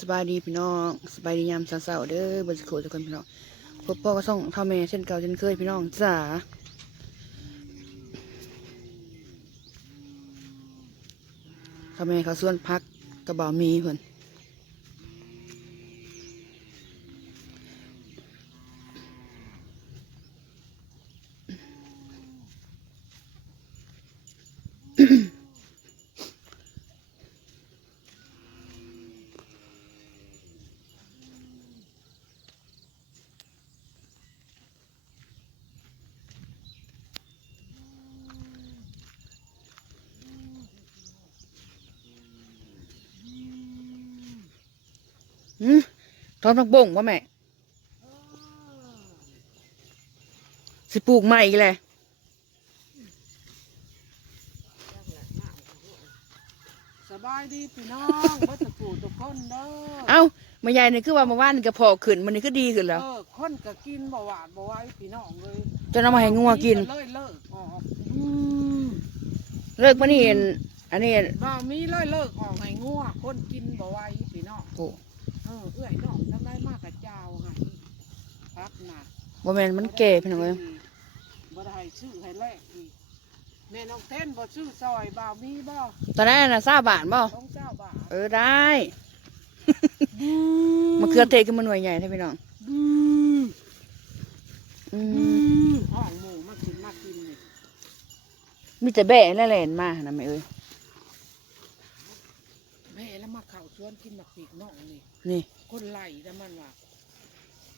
สบายดีพี่น้องสบายดียามเช้าๆเด้อบนสโคทุกคนพี่น้องพบพ่อก็ส่งเท่าแม่เช่นเก่าเช่นเคยพี่น้องจ๋าเท่าแม่เขาส่วนพักกระเบามีเพิ่น ทอมทั้งบ่งวะแม่สิปลูกใหม่อีกเลยสบายดีพี่น้องบ่จะปลูกทุกคนเด้อเอ้ามาใหญ่นี่คือว่าเมาว่านนี่ก็พอขึ้นมันนี่ก็ดีขึ้นแล้วเออคนก็กินบ่หวานบ่ไหวพี่น้องเลยจนเอามาให้งัวกินเลยเลิกออกอืมเลิกมานี่เห็นอันนี้บ่มีเลยเลิกออกให้งัวคนกินบ่ไหวพี่น้องโอ้เออเอื้อยน้องทำได้มากกับเจ้าให้พักน่ะบ่แม่นมันแก่พี่น้องเอ้ยบ่ได้ให้ซื้อให้แลกอีกแม่น้องเต้นบ่ซื้อซอยบ่าวมีบ่ตอนนั้นน่ะซาบานบ่ต้องเจ้าบาทเออได้มะเขือเทศก็มันหน่วยใหญ่ใช่พี่น้องอืมอือืมมห้องหมูมากินมากินนี่มีแต่แบะและแหลนมานะแม่เอ้ยแม่แล้วมาเข่าชวนกินหมักปีกน้องนี่ นี่คนไหลแล้วมันว่า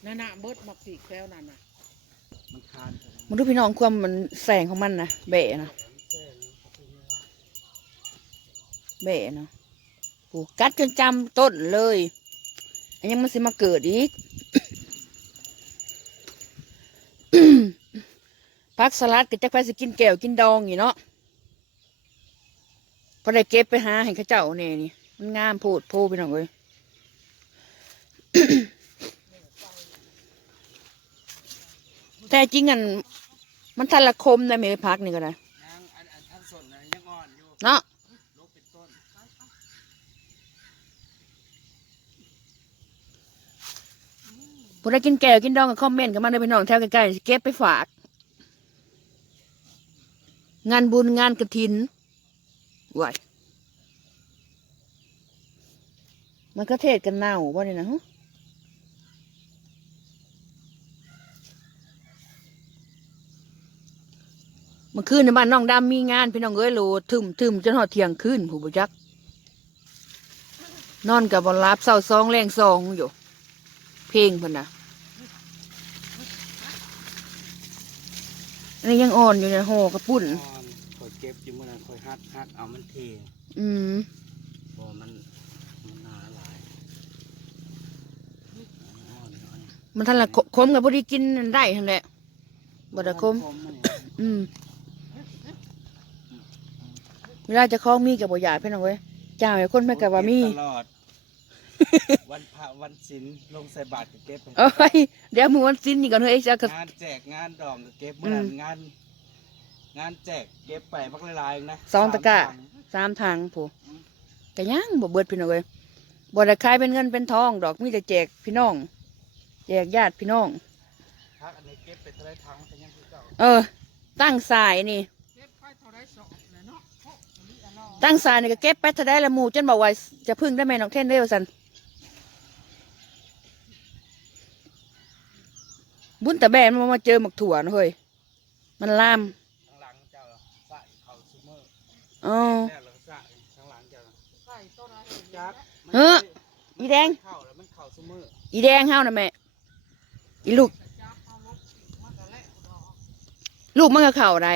นานาเบิดหมักปีกแก้วนั่นน่ะมันคานมันดูพี่น้องความมันแสงของมันนะแบะนะแบะเนาะโอ้กัดจนจำต้นเลยอันยังมันสิมาเกิดอีกพักสลัดก็จะไปสิกินแก้วกินดองอยู่เนาะพอได้เก็บไปหาให้เข้าเจ้าเนี่ยนี่มันงามโพูดโพพี่น้องเอ้ย แต่จริงอันมันทันละคมนะเมยพักนี่ก็ได้นางอันอันทั้งสดนะยังอ่อนอยู่เนาะลูกเป็นต้นพอได้กินแก้วกินดองกับคอมเมนต์กันมาเลยพี่น้องแถวใกล้ๆสิเก็บไปฝาก งานบุญงานกระถินไหวมันก็เทศกันเน่าบ่เนี่ยนะฮะ เมื่อคืนในบ้านน้องดำมีงานพี่น้องเอ้ยโหลทึมทึมจนหอดเที่ยงคืนผู้บุจัก นอนกับบอลรับเศร้าซองแรงซองอยู่ เพลงเพิ่นนะอันนี้ยังอ่อนอยู่เนี่ยห่อกระปุ่นอ่อนคอยเก็บอยู่มื่อนั้นคอยฮักฮักเอามันเทอืมพอมันมันหนาหลายอ่อนน้อยมันทันละคคมกับพอดีกินนั่นได้ทันแหละบ่ได้คม มันเนี่ยอืมเวลาจะคล้องมีกับบ่อยากพี่น้องเว้ยเจ้าอย่าคนไม่กับว่ามีเก็บตลอด วันพระวันศีลลงใส่บาตรก็เก็บไปเอ้ยเดี๋ยวมือวันสิ้นนี่ก่อนเฮ้ยจะกงานแจกงานดองก็เก็บเมื่อนั้นงาน งานแจกเก็บไปพักหลายๆนะสองตะกร้าสามถัง สามทางผู้กะยังบ่เบิดพี่น้องเว้ยบ่ได้ขายเป็นเงินเป็นทอง ดอกมีแต่แจกพี่น้อง แจกญาติพี่น้อง พักอันนี้เก็บไปเท่าไรถังแต่ยังคือเก่า เออ ตั้งสายนี่ ตั้งสายนี่ก็เก็บไปเท่าได้ละหมู่จนบอกว่าจะพึ่งได้แม่น้องเท่นเร็วสันบุญแต่แบนมันมาเจอหมกถั่วนะเฮ้ยมันลามข้างหลังเจ้าใส่เข่าซูเมอร์อ๋อแล้วเราก็ใส่ข้างหลังเจ้าใส่ต้นอะไรจักเฮ้ออีแดงเข่าแล้วมันเข่าซูเมอร์อีแดงเฮานะแม่อีลูกจับเอาลบมันก็แล้วดอกลูกมันก็เข่าไหน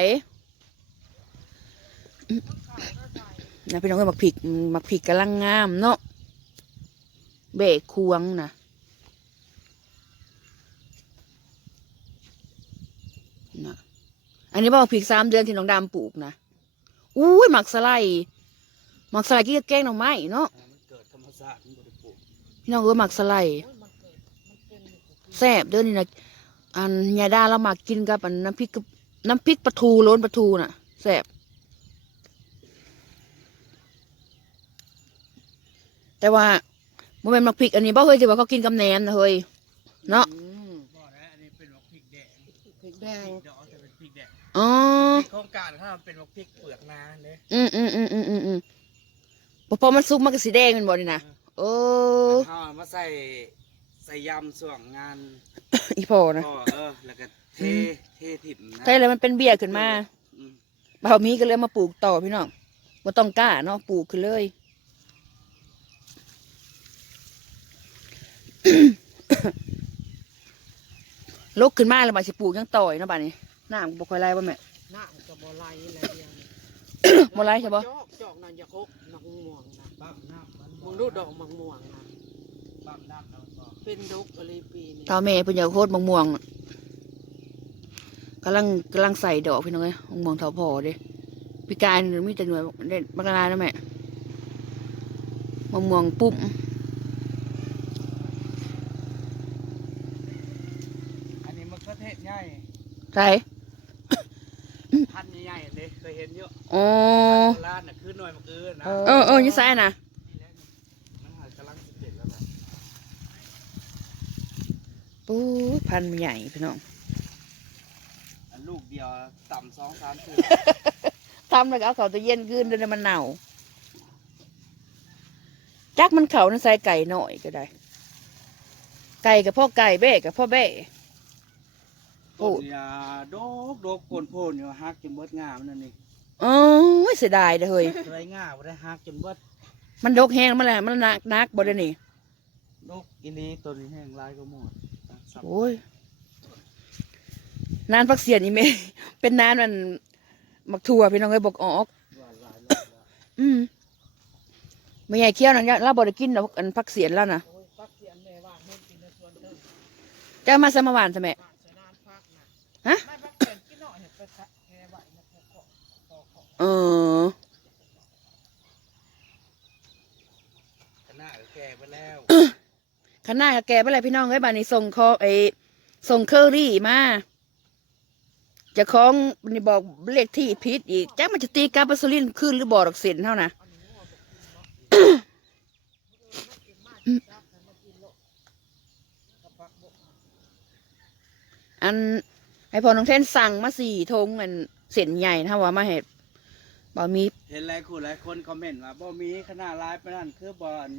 นะพี่น้องเอ้ยมักผิกมักผิกกำลังงามเนาะเบะควงนะนะอันนี้บอกผิกสามเดือนที่น้องดำปลูกนะอุ้ยหมักสไลด์หมักสไลด์กี่แกงหน่อไม้เนาะพี่น้องเอ้ยหมักสไลด์โอ้ยมันเดมันเป็นอยู่กับแซ่บเด้อนี่นะอันยาดาเราหมักกินกับอันน้ำพริกน้ำพริกปลาทูโล้นปลาทูน่ะแซ่บ แต่ว่าบ่แม่นมักพริกอันนี้บ่เฮ้ยสิว่าเขากินกับแหนมนะเฮ้ยเนาะอืมบ่ได้อันนี้เป็นบักพริกแดงพริกแดงพริกดอกจะเป็นพริกแดงอ๋อโครงการเขาเป็นบักพริกเปลือกนาเด้อืมอืมอืมอืมอืมอืมพอพอมันสุกมันก็สีแดงแมันบ่นี่นะโอ้เขาเอามาใส่ใส่ยำส่วงงานอีพอนะก็เออแล้วก็เทเทถิ่มนะใช่เลยมันเป็นเบี้ยขึ้นมาอืม บ่าวมีก็เลยมาปลูกต่อพี่น้องบ่ต้องกล้าเนาะปลูกขึ้นเลย ลกขึ้นมาแล้วมาสิปลูกยังต่อยเนาะบัดนี้น้ำบ่ค่อยไหลบ่แม่หน้ามันก็บ่ไหลอะไรเดียวนี่บ่ไหลใช่บ่จอกจอกนั่นอย่าคกมักม่วงนะปั๊มน้ำมันมึงดูดอกมักม่วงนะปั๊มน้ำแล้วก็เป็นดอกอะไรปีนี่ตาแม่เพิ่นอยากโคตรมะม่วงน่ะกำลังกำลังใส่ดอกพี่น้องเอ้ยมะม่วงเถาพอเด้พี่กายนี่มีแต่หน่วยเด็ดบักลานะแม่มะม่วงปุ้ม อันนี้มะเขือเทศใหญ่ ใช่พันธุ์ใหญ่ๆเลยเคยเห็นเยอะอ๋อโบราณน่ะคือหน่วยมะเขือนะเออเอออยี่ไซนะมันหากำลังสิเด็ดแล้วล่ะปู๊พันธุ์ใหญ่พี่น้องอันลูกเดียวต่ำสองสามตัวทำแล้วก็เอาเขาตัวเย็นขึ้นเดี๋ยวมันเน่าจักมันเขาในใส่ไก่หน่อยก็ได้ ไก่กับพ่อไก่เบ้กับพ่อเบ้โอ้ ต้นยาโดกโดกโคนโพนอยู่ฮักจนเบิดงามันนั่นนี่โอ้ยเสียดายเด้อเฮ้ยไรง่าบ่ได้ฮักจนเบิดมันดกแห้งมันแหละมันนักนักบ่ได้นี่โดกอีนี้ต้นนี้แห้งลายก็หมดสับโอ้ยนานพักเสียนอีเมเป็นนานมันมักถั่วพี่น้องเอ้ยบอกออกหวานลายรอบแล้วอืมไม่ใหญ่เคี้ยวนั่นเราบ่ได้กินดอกอันพักเสียนแล้วนะโอ้ยปักเสียนแม่ว่างเฮ็ดกินในสวนเทิงจะมาสมาวานใช่ไหม ฮะไม่ปักเสียนกินหน่อยเห็ดไปทะแค่ไหวนะพอขอพอขอเออขนาดก็แก่ไปแล้วขนาดกับแกไปเลยพี่น้องเอ้ยบ้านนี้ส่งคอไอส่งเคอรี่มาเจะคล้าของนี่บอกเลขที่พิษอีกจักมันจะตีกาปสุลินต์ขึ้นหรือบ่ดอกเสินเท่านะอัน ให้พอน้องเทนสั่งมาสี่ธงอันเส้นใหญ่ถ้าว่ามาเห็ดบ่มี เห็นหลายคนหลายคนคอมเมนต์ว่าบ่มีขนาดลายไปนั่นคือบ่อน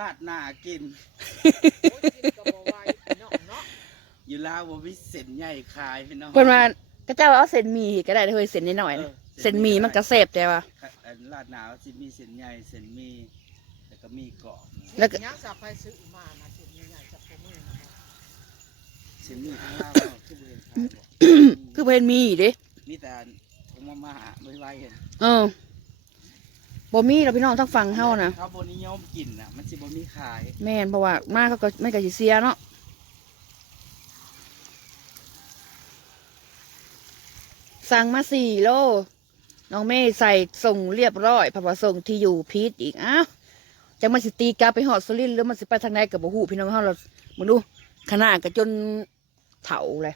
ลาดหน้ากินโอ้ยกินก็บ่ไหวพี่น้องเนาะอยู่ลาวบ่มีเส้นใหญ่ขายพี่น้อง เพิ่นว่าก็เจ้าเอาเส้นหมีก็ได้เฮ้ยเส้นนิดหน่อยๆเอนะอเส้นหมีมันก็เสพแต่ว่า อันลาดหน้าสิมีเส้นใหญ่เส้นมีแล้วก็มีกรอบแล้วก็ย่างสับไปซื้อมานะจุดใหญ่ๆจับตัวมือนะ เส้นมีข้างล่างก็คือบ่เห็นขายบ่คือเพิ่นมีเด้มีแต่ผมมามาไม่ไหวอะเออบ่มีเราพี่น้องทั้งฝั่งเฮานะเขาบนิยมกินน่ะ มันสิบ่มีขายแม่นเพราะว่ามาเขาก็ไม่ก็สิเสียเนาะสั่งมาสี่โลน้องเมย์ใส่ส่งเรียบร้อยเพราะว่าส่งที่อยู่พีทอีกอ้าวจังมันสิตีกลับไปหอดสุรินทร์หรือมันสิไปทางไหนกับบ่ฮู้พี่น้องเฮาเรามาดูขนาดก็จน เถาเลย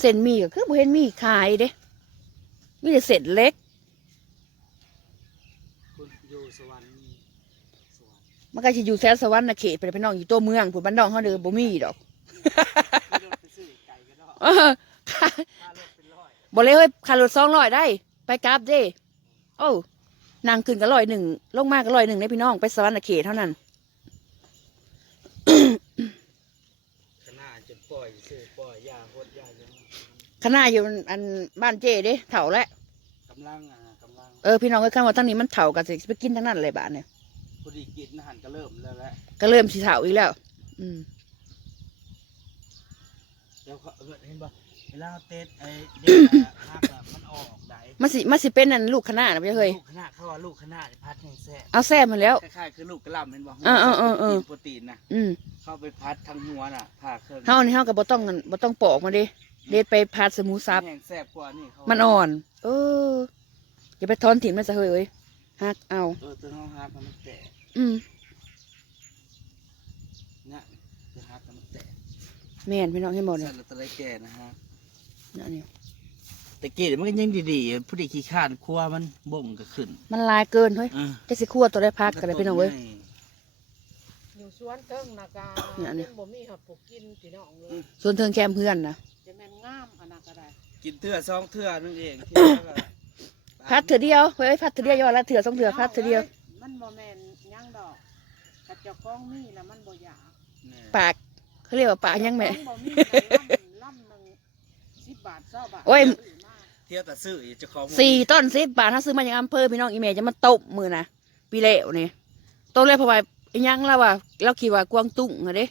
เส้นหมีก็คือบ่เห็นมีขายเด้มีแต่เส้นเล็กคุณอยู่สวรรค์สวรรค์มันก็สิอยู่แถวสวรรค์นะเขตไปพี่น้องอยู่ตัวเมืองผู้บ้านดองเฮาเด้อบ่มีดอกมีรถไปซื้อไก่กันเนาะเออค่าค่ารถเป็นร้อยบ่เลยเฮ้ยค่ารถ200ได้ ไปกลับเด้โอ้นางขึ้นก็ร้อยหนึ่งลงมาก็ร้อยหนึ่งได้พี่น้องไปสวรรค์นะเขตเท่านั้น ขนาดจนปล่อยซื้อปล่อยยาโคตรยาเยอะขนาดอยู่อันบ้านเจ้เด้เฒ่าแล้วกำลังอะกำลังเออพี่น้องก็คำว่าทั้งนี้มันเฒ่ากันสิไปกินทั้งนั้นเลยบ้านเนี่ยพอดีกินอาหารก็เริ่มแล้วแหละก็เริ่มสิเฒ่าอีกแล้ว อืมเดี๋ยวเขาเห็นป่ะเวลาเต้นไอ้เด็กอะหักอะมันออกได้มันสิมันสิเป็นอันลูกขนาดนะพี่เฮ้ยลูกขนาดเขาว่าลูกขนาดพัดแห้งแซ่บเอาแซ่บมันแล้วคล้ายๆคือลูกกระหลำเป็นบ่เออเออเออเออ โปรตีนนะอืมเข้าไปพัดทั้งหัวน่ะผ่าเครื่องเฮานี่เฮาก็บ่ต้องบ่ต้องปอกมาเด้เด็ดไปพาดสมูซับ แห้งแซ่บกว่านี่เขามันอ่อน เอออย่าไปทอนถิ่นมันซะเฮ้ยเอ้ยฮักเอา เออตัวห้องฮักมันแตกอืมนะตัวฮักมันแตก แม่นพี่น้องให้หมดเลยสัตว์ละตะไลแก่นะฮะนั่นนี่แต่กี้มันก็ยังดีๆผู้ดีขี้ข้านครัวมันบ่งก็ขึ้นมันลายเกินเฮ้ยอะจะสิคั่วตัวได้พักกันเลยพี่น้องเว้ย อยู่สวนเทิงนากาเนี่ยเนี่ยงบ่มีหับปลูกกินพี่น้องเลยส่วนเทิงแคมเพื่อนนะจะแม่นงามอันนั้นก็ได้กินเทื่อสองเทื่อนั่นเองเที่ยวแล้วก็พัดเถื่อเดียวเฮ้ยพัดเถื่อเดียวอย่าว่าละเถื่อสองเถื่อพัดเถื่อเดียว มันบ่แม่นหยังดอกกระเจาของมีแล้วมันบ่อยากแน่ปาก เขาเรียกว่าปากยังแม่บ่มีแต่ล่ำล่ำหนึ่งสิบบาทเก้าบาทโอ้ยซื้มาเที่ยวแต่ซื้ออีกเจ้าของสี่ต้นสิบบาทถ้าซื้อมาจากอำเภอพี่น้องอีเมลจะมาตบมือนะปีแล้วนี่ต้นแรกเพราะว่าอีหยังแล้วว่าเราคิดว่ากวางตุ้งอะเด้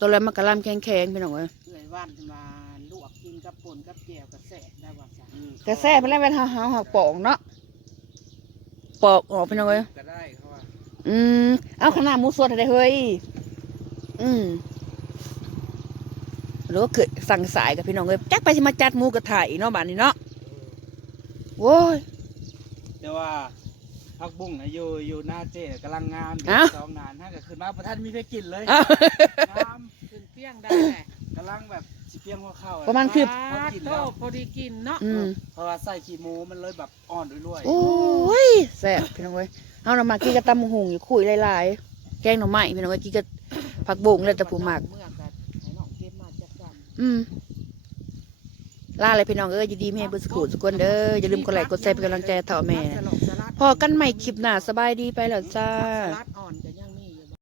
ต้นแรกมันกระลำแข็งแข็งๆพี่น้องเอ้ยเอื่อยว่านมาลวกกินกับป่นกับแก้วกับแสบได้ว่าซะอืมแต่แซ่บไปแล้วเป็นหาหาหาปอกเนาะปอกออกพี่น้องเอ้ยก็ได้เขาว่าอืมเอาขนาดหมูสดให้ได้เฮ้ยอืมห รือว่าเกิดสั่งสายกับพี่น้องเอ้ยจักไปสิมาจัดหมูกระถ่ายเนาะบ้านนี้เนาะโว้ย แต่ว่าพักบุ้งนะอยู่อยู่หน้าเจ๊กำลังงามอยู่อ้าว สองนานถ้าก็ขึ้นมาประทันมีเพกินเลยอ้าว งามขึ้นเปี้ยงได้แหละกำลังแบบสิเปียงหัวเข้าประมาณ คืบปลาโตพอดีกินเนาะอืมเพราะว่าใส่ขี้หมูมันเลยแบบอ่อนด้วยโอ้ยแซ่บพี่น้องเอ้ยเอาหน่อมากินกระตำหุงอยู่คุยหลายๆแกงหน่อไม้พี่น้องเอ้ยกินกับผักบุ้งเลยแต่ผู้หมัก อืมลาเลยพี่น้องเอ้ยยินดีแม่บุสกุสุกคนเด้ออย่าลืมกดไลค์กดแชร์เป็นกำลังใจให้เถ่าแม่สลัดสลัดพอกันใหม่คลิปหน้าสบายดีไปแล้วจ้า สลัด